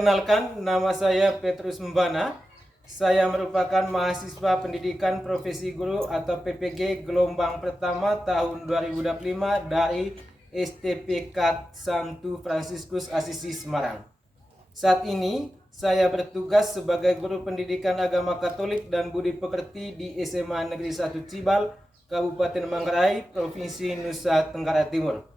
Perkenalkan, nama saya Petrus Mbana. Saya merupakan mahasiswa pendidikan profesi guru atau PPG gelombang pertama tahun 2025 dari STPK Santo Fransiskus Asisi Semarang. Saat ini saya bertugas sebagai guru pendidikan agama Katolik dan budi pekerti di SMA Negeri 1 Cibal, Kabupaten Manggarai, Provinsi Nusa Tenggara Timur.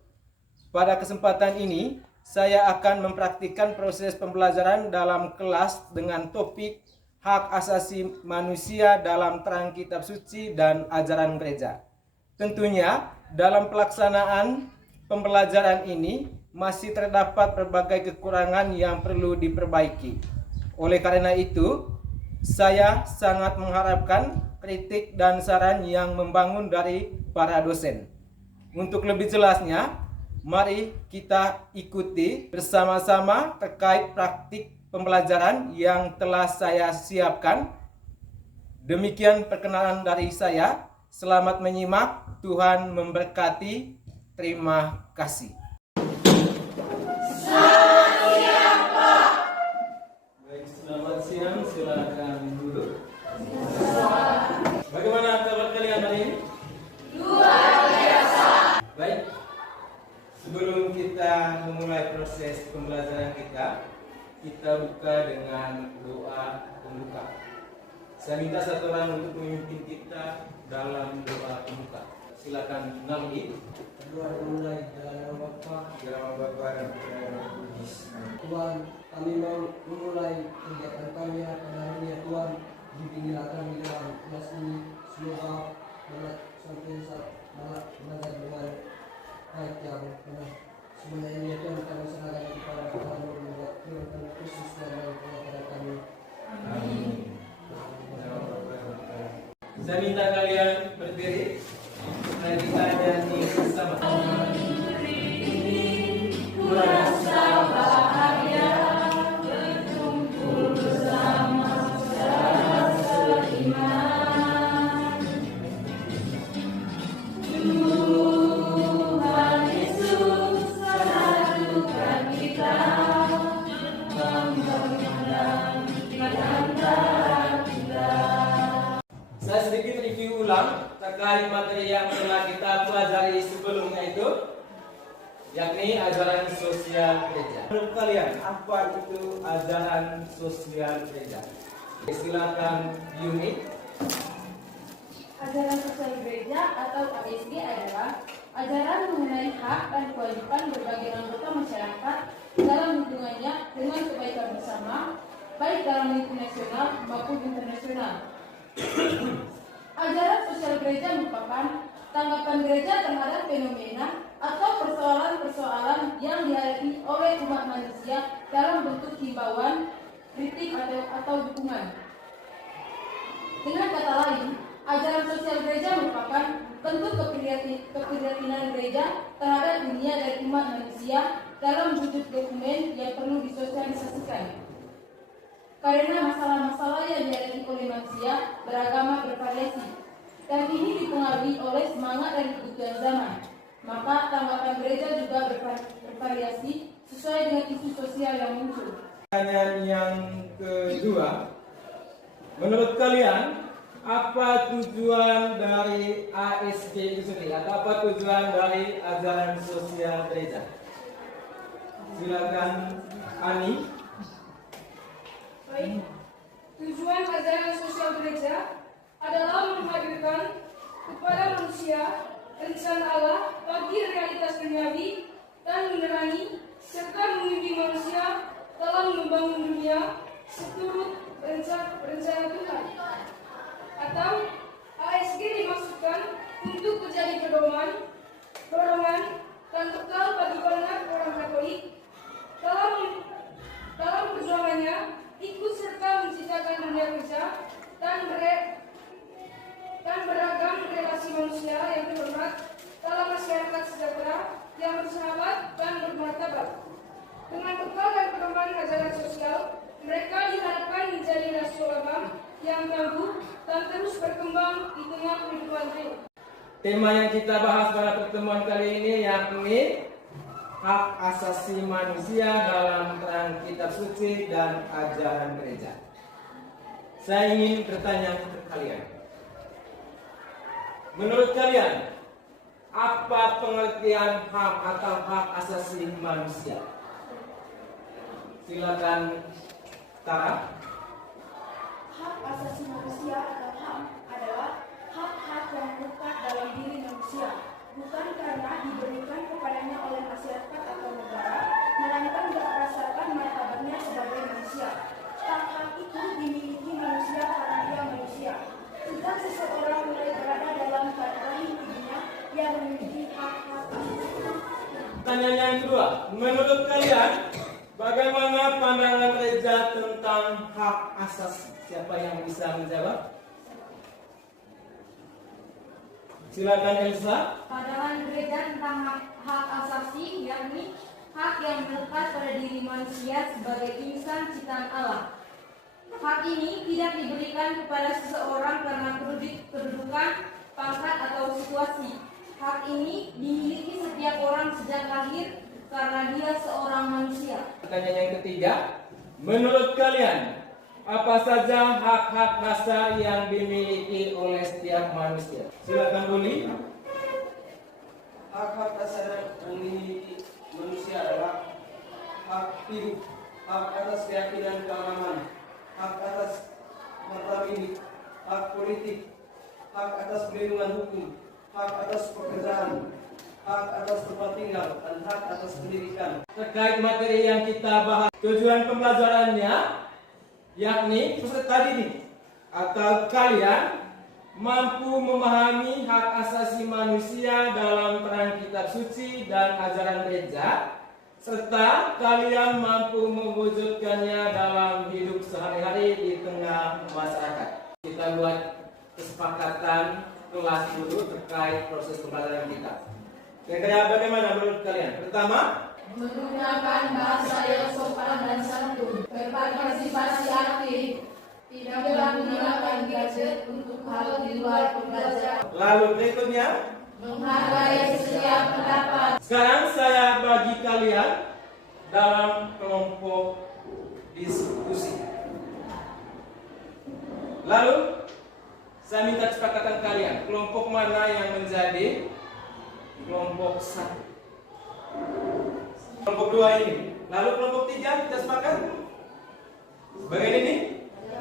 Pada kesempatan ini, saya akan mempraktikkan proses pembelajaran dalam kelas dengan topik hak asasi manusia dalam terang kitab suci dan ajaran gereja. Tentunya dalam pelaksanaan pembelajaran ini masih terdapat berbagai kekurangan yang perlu diperbaiki. Oleh karena itu, saya sangat mengharapkan kritik dan saran yang membangun dari para dosen. Untuk lebih jelasnya, mari kita ikuti bersama-sama terkait praktik pembelajaran yang telah saya siapkan. Demikian perkenalan dari saya. Selamat menyimak. Tuhan memberkati. Terima kasih. Selamat siang, Pak. Baik, selamat siang. Silakan duduk. Bagaimana kabar kalian hari ini? Luar biasa. Baik. Sebelum kita memulai proses pembelajaran kita buka dengan doa pembuka. Saya minta satu orang untuk memimpin kita dalam doa pembuka. Silakan Naldi. Tuhan mulai dalam nama Bapa, Dalam nama Bapa dan Putra dan Roh Kudus. Tuhan, kami mau memulai kegiatan kami pada hari ini ya Tuhan. Bimbinglah kami dalam kelas ini. Semoga sampai saat belajar dengan baik yang benar. Sebenarnya ini ya Tuhan, kami serahkan kepada Tuhan membuat Tuhan khusus dalam pengajaran kami. Amin. Saya minta kalian berdiri. Mari kita nyanyi bersama. Kurasa bahagia berkumpul bersama saudara seiman. Tuhan Yesus satukan kita, memandang di antara kita. Saya sedikit review ulang terkait materi yang telah kita pelajari sebelumnya itu, yakni ajaran sosial gereja. Menurut kalian, apa itu ajaran sosial gereja? Silakan Yuni. Ajaran sosial gereja atau ASG adalah ajaran mengenai hak dan kewajiban berbagai anggota masyarakat dalam hubungannya dengan kebaikan bersama, baik dalam lingkup nasional maupun internasional. Ajaran sosial gereja merupakan tanggapan gereja terhadap fenomena atau persoalan-persoalan yang dihadapi oleh umat manusia dalam bentuk himbauan, kritik atau dukungan. Dengan kata lain, ajaran sosial gereja merupakan bentuk keprihatinan gereja terhadap dunia dan umat manusia dalam wujud dokumen yang perlu disosialisasikan. Karena masalah-masalah yang dihadapi oleh manusia beragama bervariasi, dan ini dipengaruhi oleh semangat dan kebutuhan zaman. Maka tanggapan gereja juga bervariasi sesuai dengan isu sosial yang muncul. Pertanyaan yang kedua, menurut kalian apa tujuan dari ASG itu sendiri? Atau apa tujuan dari ajaran sosial gereja? Silakan Ani. Baik, tujuan ajaran sosial gereja adalah menghadirkan kepada manusia rencana Allah bagi realitas duniawi dan menerangi serta membimbing manusia dalam membangun dunia seturut rencana Tuhan. Atau ASG dimaksudkan untuk menjadi dorongan dan bekal bagi banyak orang Katolik dalam perjuangannya ikut serta menciptakan dunia kerja dan beragam relasi manusia yang terhormat dalam masyarakat sejahtera yang bersahabat dan bermartabat. Dengan bekal dan pedoman ajaran sosial, mereka diharapkan menjadi rasul agama yang tangguh dan terus berkembang di tengah kehidupan real. Tema yang kita bahas pada pertemuan kali ini yakni hak asasi manusia dalam terang kitab suci dan ajaran gereja. Saya ingin bertanya ke kalian. Menurut kalian, apa pengertian hak atau hak asasi manusia? Silakan Tara. Hak asasi manusia atau HAM adalah hak-hak yang melekat dalam diri manusia, bukan karena diberikan kepadanya oleh masyarakat atau negara, melainkan berdasarkan martabatnya sebagai manusia. Hak-hak itu dimiliki manusia karena dia manusia. Sejak seseorang mulai berada dalam keadaan hidupnya, ia memiliki hak-hak asasi. Pertanyaan yang kedua, menurut kalian bagaimana pandangan gereja tentang hak asasi? Siapa yang bisa menjawab? Silakan Elsa. Pandangan gereja tentang hak asasi yakni hak yang melekat pada diri manusia sebagai insan ciptaan Allah. Hak ini tidak diberikan kepada seseorang karena kedudukan, pangkat atau situasi. Hak ini dimiliki setiap orang sejak lahir karena dia seorang manusia. Pertanyaan yang ketiga, menurut kalian apa saja hak-hak dasar yang dimiliki oleh setiap manusia? Silakan Buli. Hak-hak dasar yang dimiliki manusia adalah hak hidup, hak atas keyakinan keagamaan, hak atas harta milik, hak politik, hak atas perlindungan hukum, hak atas pekerjaan, hak atas tempat tinggal, dan hak atas pendidikan. Terkait materi yang kita bahas, tujuan pembelajarannya yakni peserta didik atau kalian mampu memahami hak asasi manusia dalam terang kitab suci dan ajaran gereja, serta kalian mampu mewujudkannya dalam hidup sehari-hari di tengah masyarakat. Kita buat kesepakatan kelas dulu terkait proses pembelajaran kita. Kira-kira bagaimana menurut kalian? Pertama, Menggunakan bahasa yang sopan dan santun, berpartisipasi aktif, tidak menggunakan gadget untuk hal di luar pembelajaran, lalu berikutnya. menghargai setiap pendapat. Sekarang saya bagi kalian dalam kelompok diskusi. Lalu saya minta kesepakatan kalian, kelompok mana yang menjadi kelompok 1, kelompok 2 ini. Lalu kelompok 3 kita sepakat? Bagian ini?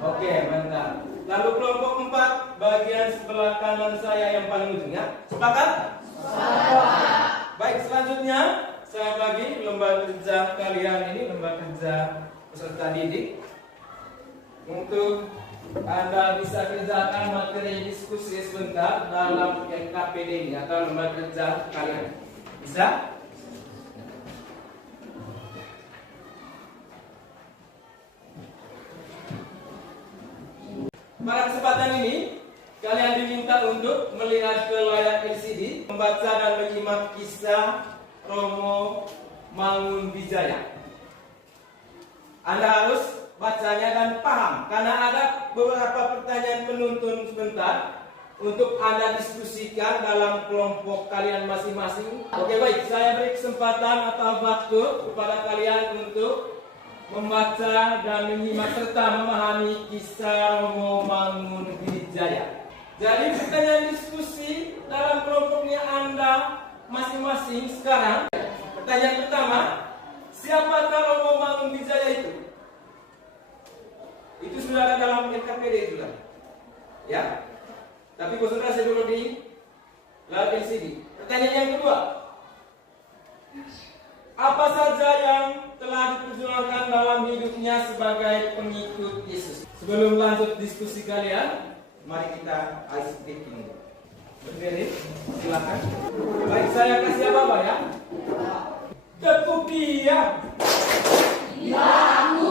Oke, mantap. Lalu kelompok 4 bagian sebelah kanan saya yang paling ujung ya. Sepakat? Sepakat. Baik, selanjutnya saya bagi lembar kerja kalian ini, lembar kerja peserta didik, untuk Anda bisa kerjakan materi diskusi sebentar dalam LKPD ini atau lembar kerja kalian. Bisa? Pada kesempatan ini, kalian diminta untuk melihat ke layar LCD, membaca dan menyimak kisah Romo Mangunwijaya. Anda harus bacanya dan paham, karena ada beberapa pertanyaan penuntun sebentar untuk Anda diskusikan dalam kelompok kalian masing-masing. Oke, baik, saya beri kesempatan atau waktu kepada kalian untuk membaca dan menyimak serta memahami kisah Romo Mangunwijaya. Jadi pertanyaan diskusi dalam kelompoknya Anda masing-masing sekarang. Pertanyaan pertama, siapakah Romo Mangunwijaya itu? Itu sudah ada dalam LKPD juga. Ya. Tapi konsentrasi dulu di layar LCD. Pertanyaan yang kedua, apa saja yang telah diperjuangkan dalam hidupnya sebagai pengikut Yesus? Sebelum lanjut diskusi kalian, mari kita ice breaking. Berdiri, silakan. Baik, saya kasih apa ya? Tepuk diam. Bila aku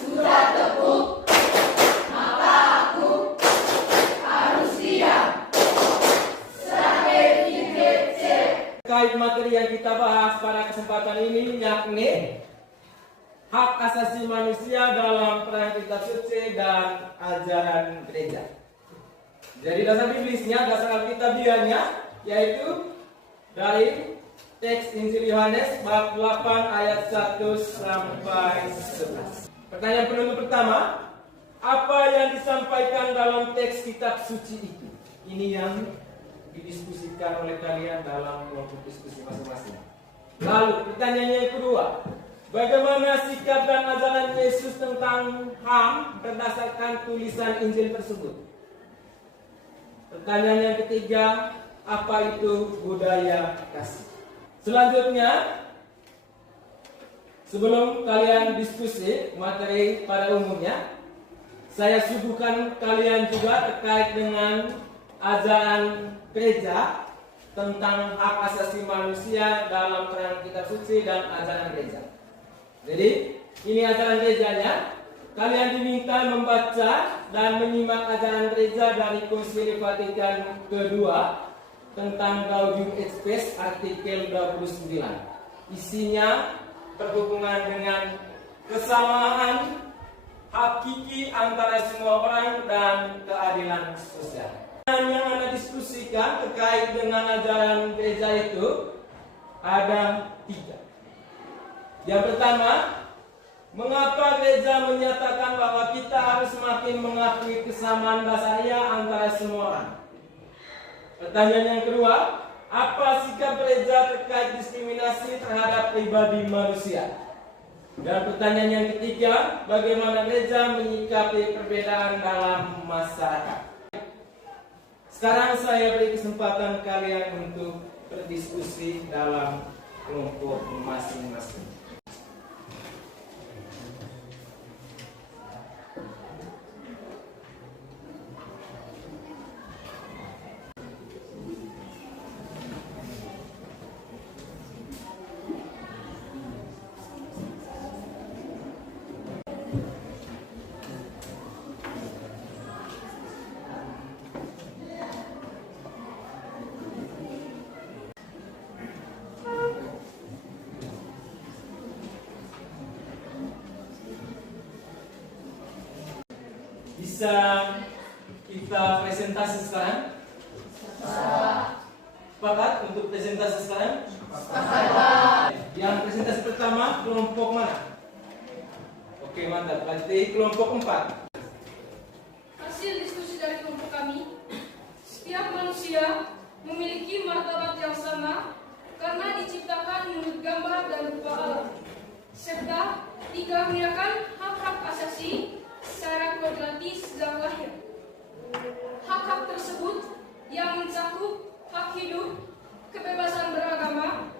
sudah tepuk, maka aku harus diam. Terkait materi yang kita bahas pada kesempatan ini, yakni hak asasi manusia dalam terang kitab suci dan ajaran gereja. Jadi dasar biblisnya, dasar alkitabiahnya yaitu dari teks Injil Yohanes bab 8 ayat 1 sampai 11. Pertanyaan penutup pertama, apa yang disampaikan dalam teks kitab suci itu? Ini yang didiskusikan oleh kalian dalam kelompok diskusi masing-masing. Lalu pertanyaan yang kedua, bagaimana sikap dan ajaran Yesus tentang HAM berdasarkan tulisan Injil tersebut? Pertanyaan yang ketiga, apa itu budaya kasih? Selanjutnya, sebelum kalian diskusi materi pada umumnya, saya suguhkan kalian juga terkait dengan ajaran gereja tentang hak asasi manusia dalam terang kitab suci dan ajaran gereja. Jadi, ini ajaran gerejanya. Kalian diminta membaca dan menyimak ajaran gereja dari Konsili Vatikan kedua tentang Gaudium et Spes artikel 29. Isinya berhubungan dengan kesamaan hakiki antara semua orang dan keadilan sosial. Yang Anda diskusikan terkait dengan ajaran gereja itu ada 3. Yang pertama, mengapa gereja menyatakan bahwa kita harus semakin mengakui kesamaan dasarnya antara semua orang? Pertanyaan yang kedua, apa sikap gereja terkait diskriminasi terhadap pribadi manusia? Dan pertanyaan yang ketiga, bagaimana gereja menyikapi perbedaan dalam masyarakat? Sekarang saya beri kesempatan kalian untuk berdiskusi dalam kelompok masing-masing. Bisa kita presentasi sekarang? Sepakat untuk presentasi sekarang? Yang presentasi pertama kelompok mana? Oke, mantap. Berarti kelompok 4. Hasil diskusi dari kelompok kami, setiap manusia memiliki martabat yang sama karena diciptakan menurut gambar dan rupa Allah, serta dikaruniakan hak-hak asasi secara kodrati sejak lahir. Hak-hak tersebut yang mencakup hak hidup, kebebasan beragama,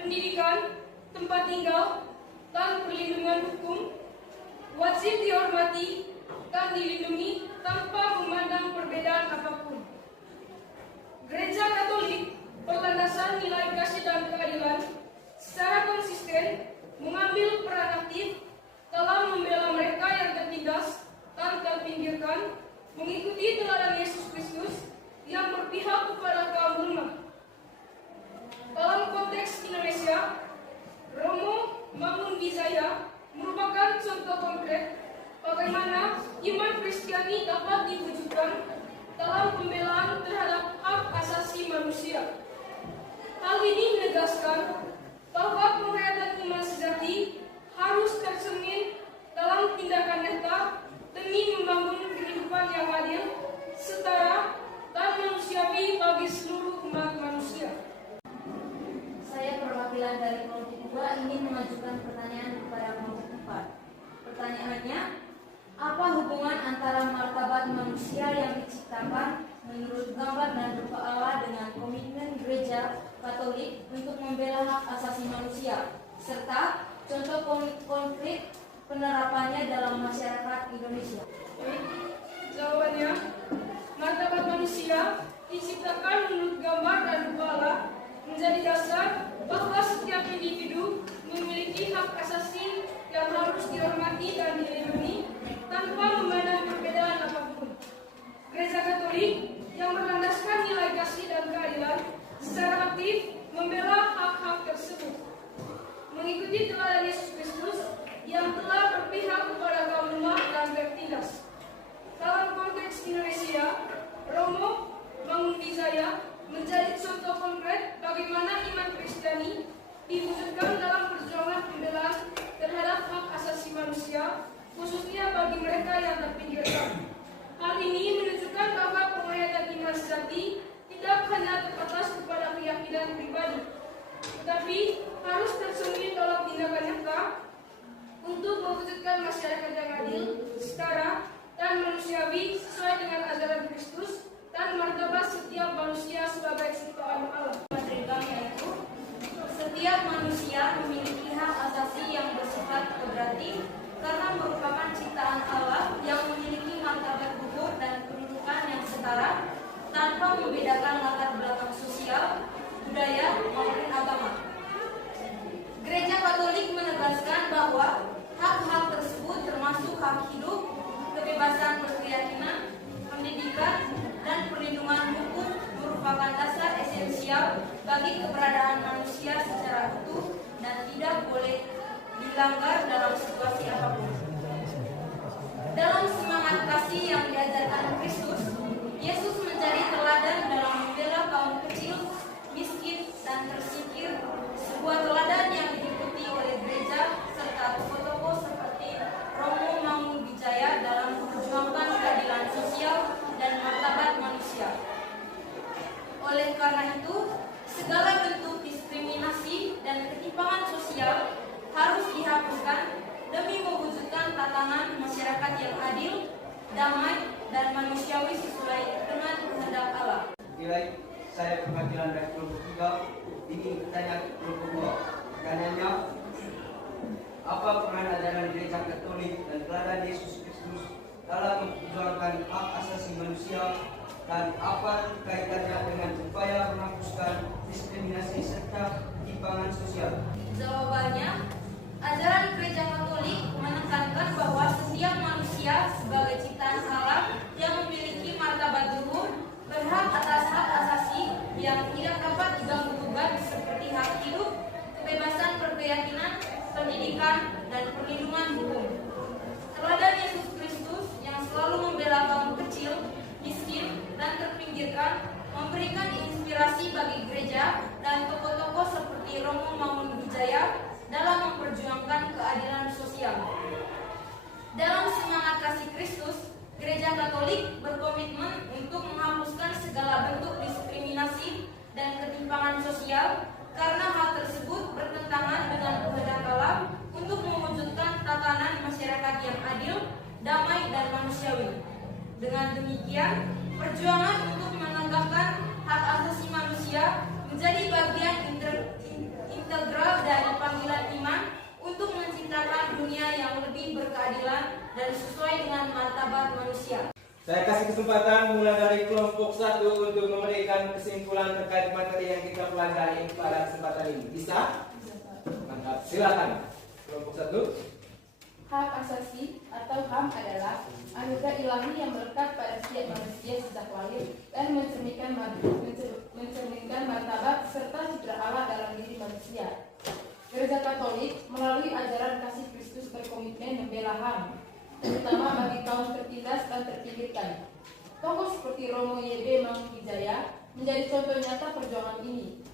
pendidikan, tempat tinggal, dan perlindungan hukum, wajib dihormati dan dilindungi tanpa memandang perbedaan apapun. Gereja Katolik berlandasan nilai kasih dan keadilan secara konsisten mengambil peran aktif dalam membela mereka yang tertindas dan terpinggirkan, mengikuti teladan Yesus Kristus yang berpihak kepada kaum lemah. Dalam konteks Indonesia, Romo Mangunwijaya merupakan contoh konkret bagaimana iman Kristiani dapat diwujudkan dalam pembelaan terhadap hak asasi manusia. Hal ini menegaskan bahwa penghayatan iman sejati harus tercermin dalam tindakan nyata demi membangun kehidupan yang adil, setara, dan manusiawi bagi seluruh umat manusia. Saya perwakilan dari kelompok 2 ingin mengajukan pertanyaan kepada kelompok 4. Pertanyaannya, apa hubungan antara martabat manusia yang diciptakan menurut gambar dan rupa Allah dengan komitmen gereja Katolik untuk membela hak asasi manusia, serta contoh konkret penerapannya dalam masyarakat Indonesia? Jawabannya, martabat manusia diciptakan menurut gambar dan rupa Allah menjadi dasar bahwa setiap individu memiliki hak asasi yang harus dihormati dan dilindungi tanpa memandang perbedaan apapun. Gereja Katolik yang berlandaskan nilai kasih dan keadilan secara aktif membela hak-hak tersebut, mengikuti teladan Yesus Kristus yang telah berpihak kepada kaum lemah dan tertindas. Dalam konteks Indonesia, Romo Mangunwijaya menjadi contoh konkret bagaimana iman Kristiani diwujudkan dalam perjuangan pembelaan terhadap hak asasi manusia, khususnya bagi mereka yang terpinggirkan. Hal ini menunjukkan bahwa penghayatan iman sejati tidak hanya terbatas kepada keyakinan pribadi, tetapi harus tercermin dalam tindakan nyata untuk mewujudkan masyarakat yang adil, setara, dan manusiawi sesuai dengan ajaran Kristus dan martabat setiap manusia sebagai ciptaan Allah. Materi yaitu setiap manusia memiliki hak asasi yang bersifat kodrati karena merupakan ciptaan Allah yang memiliki martabat luhur dan kedudukan yang setara tanpa membedakan latar belakang sosial, budaya, maupun agama. Gereja Katolik menegaskan bahwa hak-hak tersebut termasuk hak hidup, kebebasan berkeyakinan, pendidikan, dan perlindungan hukum merupakan dasar esensial bagi keberadaan manusia secara utuh dan tidak boleh dilanggar dalam situasi apapun. Dalam semangat kasih yang diajarkan Kristus, Yesus menjadi teladan dalam membela kaum kecil, miskin, dan tersingkir, sebuah teladan yang diikuti oleh gereja serta tokoh-tokoh seperti Romo Mangunwijaya dalam memperjuangkan keadilan sosial dan martabat manusia. Oleh karena itu, segala bentuk diskriminasi dan ketimpangan sosial harus dihapuskan demi mewujudkan tatanan masyarakat yang adil, damai, dan manusiawi sesuai dengan kehendak Allah. Nilai saya perwakilan dari kelompok 3 ingin bertanya ke kelompok 2. Pertanyaannya, apa peran ajaran gereja Katolik dan teladan Yesus Kristus dalam memperjuangkan hak asasi manusia dan apa kaitannya dengan upaya menghapuskan diskriminasi serta ketimpangan sosial? Jawabannya, ajaran gereja Katolik menekankan bahwa setiap manusia sebagai ciptaan Allah yang memiliki martabat luhur berhak atas hak asasi yang tidak dapat diganggu-gugat seperti hak hidup, kebebasan berkeyakinan, pendidikan, dan perlindungan hukum. Teladan Yesus Kristus yang selalu membela kaum kecil, miskin, dan terpinggirkan memberikan inspirasi bagi gereja dan tokoh-tokoh seperti Romo Mangunwijaya dalam memperjuangkan keadilan sosial. Dalam semangat kasih Kristus, Gereja Katolik berkomitmen untuk menghapuskan segala bentuk diskriminasi dan ketimpangan sosial karena hal tersebut bertentangan dengan kehendak Allah untuk mewujudkan tatanan masyarakat yang adil, damai, dan manusiawi. Dengan demikian, perjuangan untuk menegakkan hak asasi manusia menjadi bagian integral dari panggilan iman untuk menciptakan dunia yang lebih berkeadilan dan sesuai dengan martabat manusia. Saya kasih kesempatan mulai dari kelompok 1 untuk memberikan kesimpulan terkait materi yang kita pelajari pada kesempatan ini. Bisa? Mantap. Silakan. Kelompok 1. Hak asasi atau HAM adalah anugerah ilahi yang melekat pada setiap manusia sejak lahir dan mencerminkan martabat serta citra Allah dalam diri manusia. Gereja Katolik melalui ajaran kasih Kristus berkomitmen membela HAM, terutama bagi kaum tertindas dan terpinggirkan. Tokoh seperti Romo Y.B. Mangunwijaya menjadi contoh nyata perjuangan ini.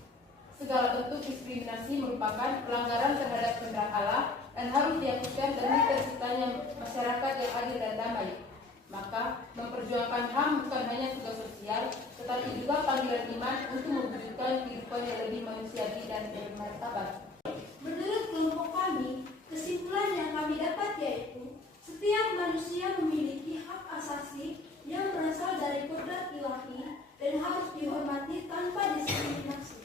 Segala bentuk diskriminasi merupakan pelanggaran terhadap kehendak Allah dan harus dihapuskan demi terciptanya masyarakat yang adil dan damai. Maka, memperjuangkan HAM bukan hanya tugas sosial, tetapi juga panggilan iman untuk mewujudkan kehidupan yang lebih manusiawi dan bermartabat. Menurut kelompok kami, kesimpulan yang kami dapat yaitu setiap manusia memiliki hak asasi yang berasal dari kodrat ilahi dan harus dihormati tanpa diskriminasi.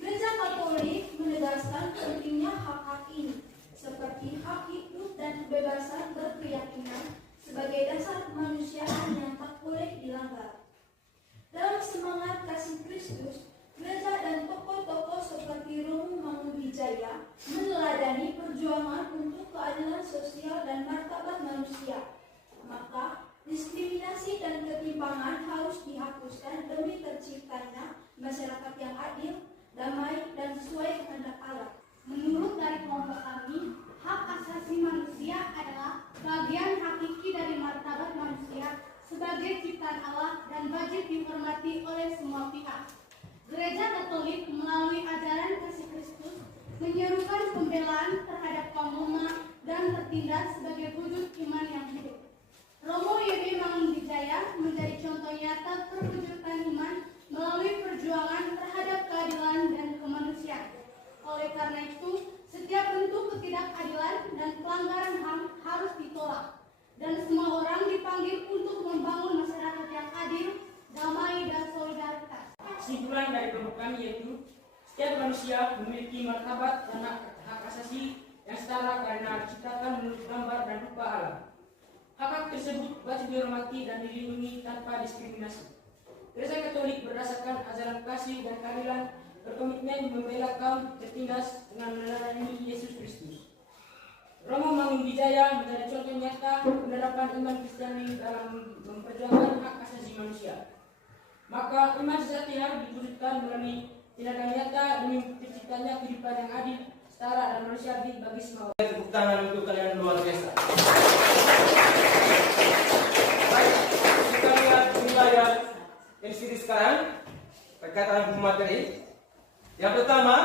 Gereja Katolik menegaskan pentingnya hak-hak ini, seperti hak hidup dan kebebasan berkeyakinan sebagai dasar kemanusiaan yang tak boleh dilanggar. Dalam semangat kasih Kristus, gereja dan tokoh-tokoh seperti Romo Mangunwijaya meneladani perjuangan untuk keadilan sosial dan martabat manusia. Maka, diskriminasi dan ketimpangan harus dihapuskan demi terciptanya masyarakat yang adil, damai, dan sesuai kehendak Allah. Menurut dari kelompok kami, hak asasi manusia adalah bagian hakiki dari martabat manusia sebagai ciptaan Allah dan wajib dihormati oleh semua pihak. pihak. Gereja Katolik melalui ajaran kasih Kristus menyerukan pembelaan terhadap kaum lemah dan tertindas sebagai wujud iman yang hidup. Romo YB Mangunwijaya menjadi contoh nyata perwujudan iman melalui perjuangan terhadap keadilan dan kemanusiaan. Oleh karena itu, setiap bentuk ketidakadilan dan pelanggaran HAM harus ditolak, dan semua orang dipanggil untuk membangun masyarakat yang adil, damai, dan solidaritas. Kesimpulan dari kelompok kami yaitu setiap manusia memiliki martabat dan hak asasi yang setara karena diciptakan menurut gambar dan rupa Allah. Hak-hak tersebut wajib dihormati dan dilindungi tanpa diskriminasi. Gereja Katolik berdasarkan ajaran kasih dan keadilan berkomitmen membela kaum tertindas dengan melayani Yesus Kristus. Romo Mangunwijaya menjadi contoh nyata penerapan iman Kristiani dalam memperjuangkan hak asasi manusia. Maka iman sejati harus diwujudkan melalui tindakan nyata demi terciptanya kehidupan yang adil, setara dan manusiawi bagi semua. Tepuk tangan untuk kalian luar biasa. Baik, kita lihat wilayah LCD sekarang perkataan buku materi. Yang pertama,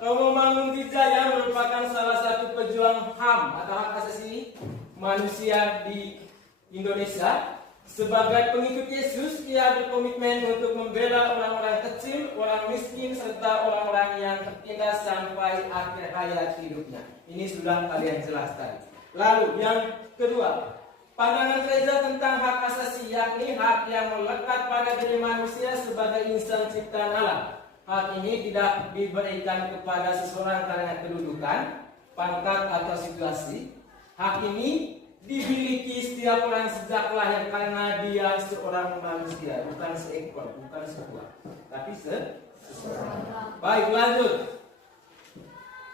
Romo Mangunwijaya merupakan salah satu pejuang HAM atau hak asasi manusia di Indonesia. Sebagai pengikut Yesus, ia berkomitmen untuk membela orang-orang kecil, orang miskin, serta orang-orang yang tertindas sampai akhir hayat hidupnya. Ini sudah kalian jelas tadi. Lalu yang kedua, pandangan gereja tentang hak asasi, yakni hak yang melekat pada diri manusia sebagai insan ciptaan Allah. Hak ini tidak diberikan kepada seseorang karena kedudukan, pangkat atau situasi. Hak ini dimiliki setiap orang sejak lahir karena dia seorang manusia, bukan seekor, bukan sebuah, tapi seseorang. Baik, lanjut.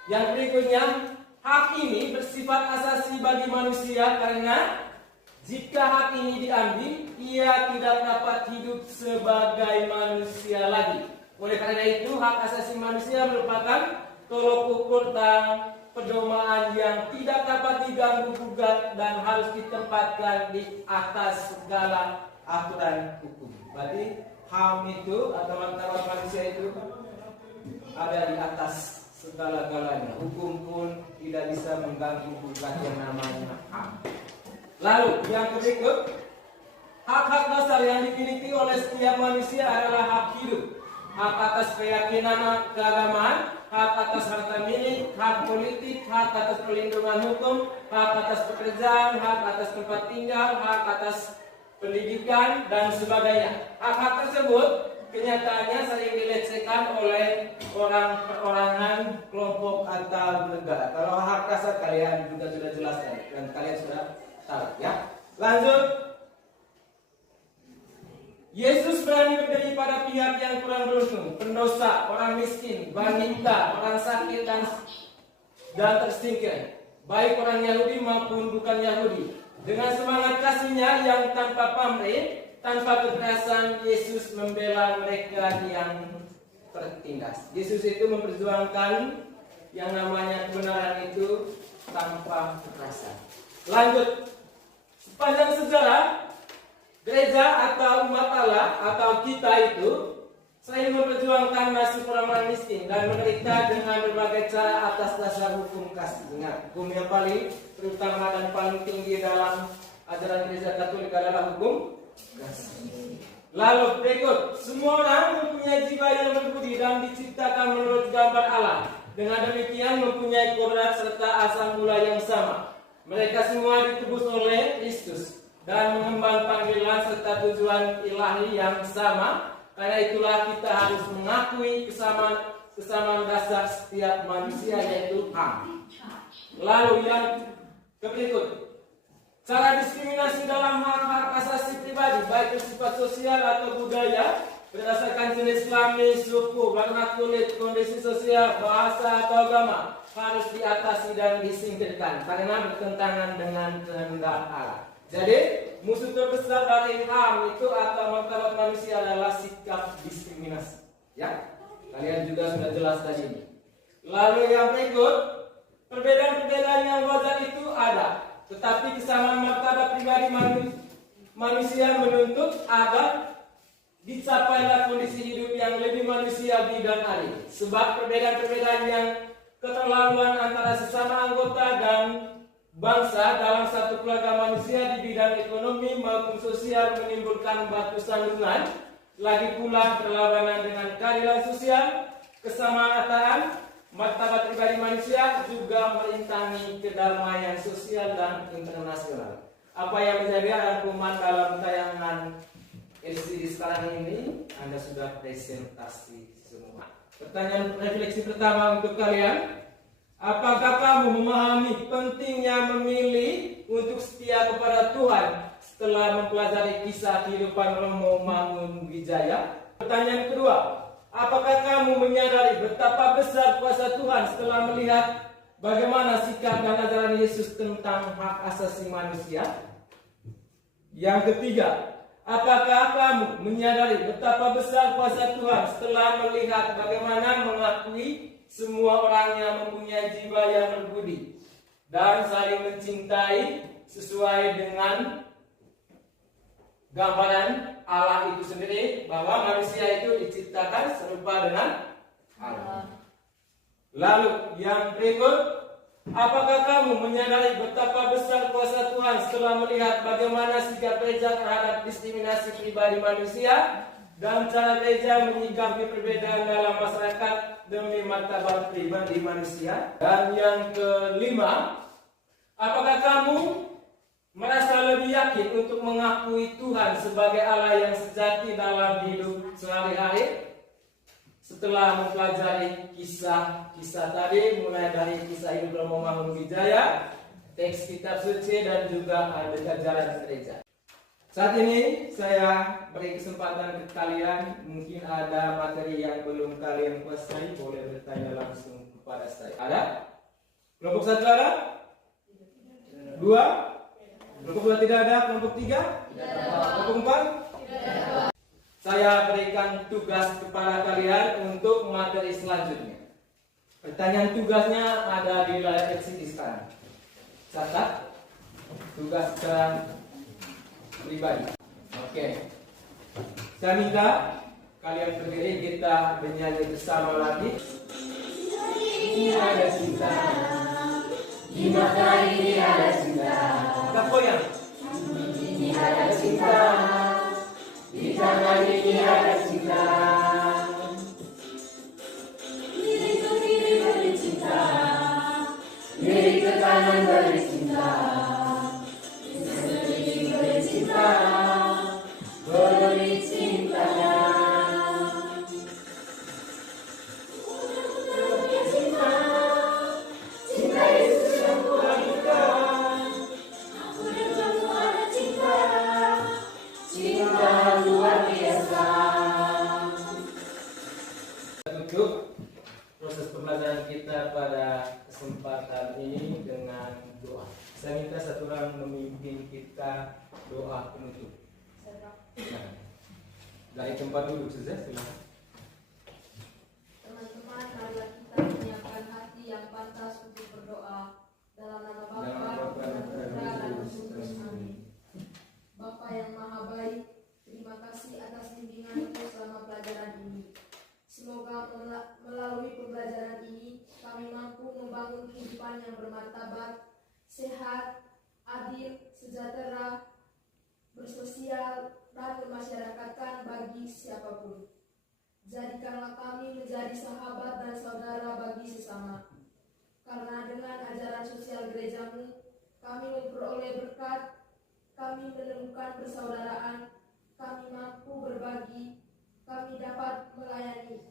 Yang berikutnya, hak ini bersifat asasi bagi manusia karena jika hak ini diambil, ia tidak dapat hidup sebagai manusia lagi. Oleh karena itu, hak asasi manusia merupakan tolok ukur dan pedoman yang tidak dapat diganggu gugat dan harus ditempatkan di atas segala aturan hukum. Berarti HAM itu atau martabat manusia itu ada di atas segala-galanya. Hukum pun tidak bisa mengganggu gugat yang namanya HAM. Lalu yang berikut, hak-hak dasar yang dimiliki oleh setiap manusia adalah hak hidup, hak atas keyakinan keagamaan, hak atas harta milik, hak politik, hak atas perlindungan hukum, hak atas pekerjaan, hak atas tempat tinggal, hak atas pendidikan, dan sebagainya. Hak-hak tersebut kenyataannya sering dilecehkan oleh orang perorangan, kelompok atau negara. Kalau hak dasar kalian juga sudah jelas tadi dan kalian sudah tahu ya. Lanjut. Yesus berani berdiri pada pihak yang kurang beruntung, pendosa, orang miskin, wanita, orang sakit dan tersingkir, baik orang Yahudi maupun bukan Yahudi. Dengan semangat kasihnya yang tanpa pamrih, tanpa kekerasan, Yesus membela mereka yang tertindas. Yesus itu memperjuangkan yang namanya kebenaran itu tanpa kekerasan. Lanjut, sepanjang sejarah gereja atau umat Allah atau kita itu sering memperjuangkan nasib orang-orang miskin dan menderita dengan berbagai cara atas dasar hukum kasih. Ingat, hukum yang paling terutama dan paling tinggi dalam ajaran gereja Katolik adalah hukum kasih. Lalu berikut, semua orang mempunyai jiwa yang berbudi dan diciptakan menurut gambar Allah. Dengan demikian mempunyai kodrat serta asal mula yang sama. Mereka semua ditebus oleh Kristus dan mengemban panggilan serta tujuan ilahi yang sama. Karena itulah kita harus mengakui kesamaan dasar setiap manusia, yaitu HAM. Lalu yang berikut, cara diskriminasi dalam hak-hak asasi pribadi, baik bersifat sosial atau budaya, berdasarkan jenis kelamin, suku, warna kulit, kondisi sosial, bahasa atau agama, harus diatasi dan disingkirkan karena bertentangan dengan kehendak Allah. Jadi, musuh terbesar dari HAM itu atau martabat manusia adalah sikap diskriminasi. Ya, kalian juga sudah jelas tadi ini. Lalu yang berikut, perbedaan-perbedaan yang wajar itu ada, tetapi kesamaan martabat pribadi manusia menuntut agar dicapailah kondisi hidup yang lebih manusiawi dan adil. Sebab perbedaan-perbedaan yang keterlaluan antara sesama anggota dan bangsa dalam satu keluarga manusia di bidang ekonomi maupun sosial menimbulkan batu sandungan. Lagi pula berlawanan dengan keadilan sosial, kesamaan martabat pribadi manusia juga merintangi kedamaian sosial dan internasional. Apa yang menjadi rangkuman dalam tayangan LCD sekarang ini Anda sudah presentasi semua. Pertanyaan refleksi pertama untuk kalian, apakah kamu memahami pentingnya memilih untuk setia kepada Tuhan setelah mempelajari kisah kehidupan Romo Mangunwijaya? Pertanyaan kedua, apakah kamu menyadari betapa besar kuasa Tuhan setelah melihat bagaimana sikap dan ajaran Yesus tentang hak asasi manusia? Yang ketiga, apakah kamu menyadari betapa besar kuasa Tuhan setelah melihat bagaimana mengakui semua orang yang mempunyai jiwa yang berbudi dan saling mencintai sesuai dengan gambaran Allah itu sendiri, bahwa manusia itu diciptakan serupa dengan Allah. Lalu yang berikut, apakah kamu menyadari betapa besar kuasa Tuhan setelah melihat bagaimana sikap gereja terhadap diskriminasi pribadi manusia dan cara gereja menyikapi perbedaan dalam masyarakat demi martabat pribadi manusia? Dan yang kelima, apakah kamu merasa lebih yakin untuk mengakui Tuhan sebagai Allah yang sejati dalam hidup sehari-hari setelah mempelajari kisah-kisah tadi, mulai dari kisah hidup Romo Mangunwijaya, teks kitab suci, dan juga ajaran gereja? Saat ini saya beri kesempatan ke kalian, mungkin ada materi yang belum kalian kuasai, boleh bertanya langsung kepada saya. Ada? Kelompok satu ada? Dua? Kelompok 2 tidak ada, kelompok 3? Kelompok 4? Saya berikan tugas kepada kalian untuk materi selanjutnya. Pertanyaan tugasnya ada di layar LCD sekarang. Catat tugas pribadi. Oke. Saya minta kalian berdiri, kita bernyanyi bersama lagi. Ini ada cinta. Di mata ini ada cinta. Kita goyang. Ini ada cinta. Di tangan ini ada cinta. Diri ke kiri beri cinta. Diri ke kanan beri cinta. Diri beri cinta. Beri cintanya. Proses pembelajaran kita pada kesempatan ini dengan doa. Saya minta satu orang memimpin kita doa penutup. Nah, dari tempat duduk saja, silakan. Teman-teman, marilah kita menyiapkan hati yang pantas untuk berdoa dalam nama Bapa dan Putra dan Roh Kudus. Amin. Bapa yang Maha Baik, terima kasih atas bimbingan-Mu selama pelajaran ini. Semoga melalui pembelajaran ini kami mampu membangun kehidupan yang bermartabat, sehat, adil, sejahtera, bersosial, dan bermasyarakatkan bagi siapapun. Jadikanlah kami menjadi sahabat dan saudara bagi sesama. Karena dengan ajaran sosial gereja-Mu, kami memperoleh berkat, kami menemukan persaudaraan, kami mampu berbagi, kami dapat melayani.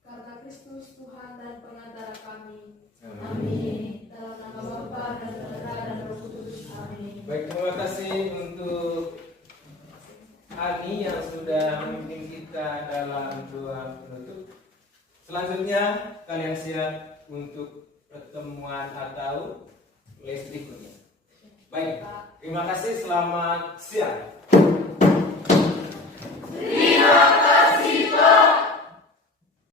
Karena Kristus Tuhan dan pengantara kami. Amin. Dalam nama Bapa dan Putra dan Roh Kudus. Amin. Baik, terima kasih untuk Ani yang sudah memimpin kita dalam doa penutup. Selanjutnya kalian siap untuk pertemuan atau les berikutnya. Baik, terima kasih. Selamat siang. Terima kasih.